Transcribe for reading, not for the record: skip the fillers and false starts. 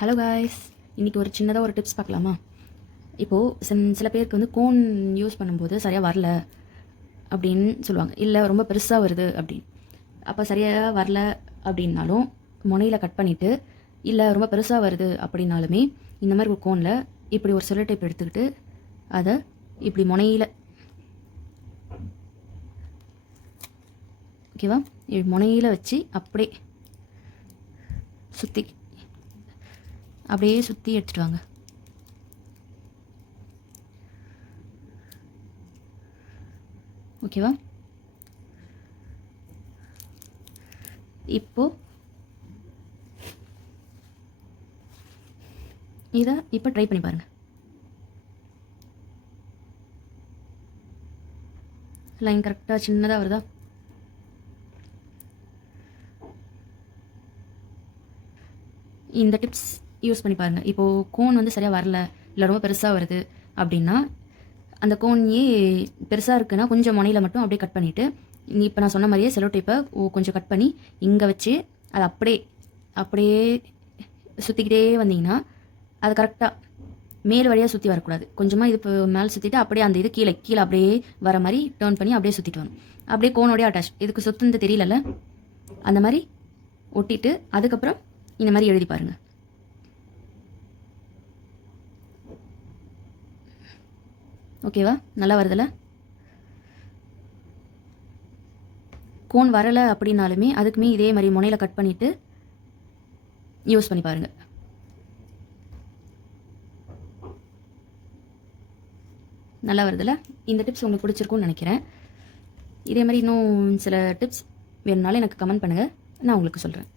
Hello guys, இன்றைக்கி ஒரு சின்னதாக ஒரு டிப்ஸ் பார்க்கலாமா? இப்போது சில பேருக்கு வந்து கோன் யூஸ் பண்ணும்போது சரியாக வரல அப்படின்னு சொல்லுவாங்க, இல்லை ரொம்ப பெருசாக வருது அப்படின்னு. அப்போ சரியாக வரல அப்படின்னாலும் முனையில் கட் பண்ணிவிட்டு, இல்லை ரொம்ப பெருசாக வருது அப்படின்னாலுமே இந்த மாதிரி ஒரு கோனில் இப்படி ஒரு செல்லோ டேப் எடுத்துக்கிட்டு அதை இப்படி முனையில், ஓகேவா, இப்படி முனையில் வச்சு அப்படியே சுற்றி எடுத்துகிட்டு வாங்க. ஓகேவா? இப்போது இதை இப்போ ட்ரை பண்ணி பாருங்கள். லைன் கரெக்டாக சின்னதாக வருதா? இந்த டிப்ஸ் யூஸ் பண்ணி பாருங்கள். இப்போது கோன் வந்து சரியாக வரல, இல்லை ரொம்ப பெருசாக வருது அப்படின்னா, அந்த கோன்யே பெருசாக இருக்குன்னா கொஞ்சம் முனையில் மட்டும் அப்படியே கட் பண்ணிவிட்டு, இப்போ நான் சொன்ன மாதிரியே செலோ டேப்பை கொஞ்சம் கட் பண்ணி இங்கே வச்சு அதை அப்படியே சுற்றிக்கிட்டே வந்தீங்கன்னா அது கரெக்டாக மேல் வழியாக சுற்றி வரக்கூடாது. கொஞ்சமாக இது இப்போ மேலே சுற்றிட்டு அப்படியே அந்த இது கீழே அப்படியே வர மாதிரி டேர்ன் பண்ணி அப்படியே சுற்றிட்டு வரணும். அப்படியே கோனோடைய அட்டாச், இதுக்கு சுற்றுனது தெரியலல்ல, அந்த மாதிரி ஒட்டிட்டு அதுக்கப்புறம் இந்த மாதிரி எழுதி பாருங்கள். ஓகேவா? நல்லா வருதில்ல? கோன் வரலை அப்படின்னாலுமே அதுக்குமே இதே மாதிரி முனையில் கட் பண்ணிவிட்டு யூஸ் பண்ணி பாருங்கள். நல்லா வருதில்ல? இந்த டிப்ஸ் உங்களுக்கு பிடிச்சிருக்கும்னு நினைக்கிறேன். இதே மாதிரி இன்னும் சில டிப்ஸ் வேணும்னாலும் எனக்கு கமெண்ட் பண்ணுங்கள், நான் உங்களுக்கு சொல்கிறேன்.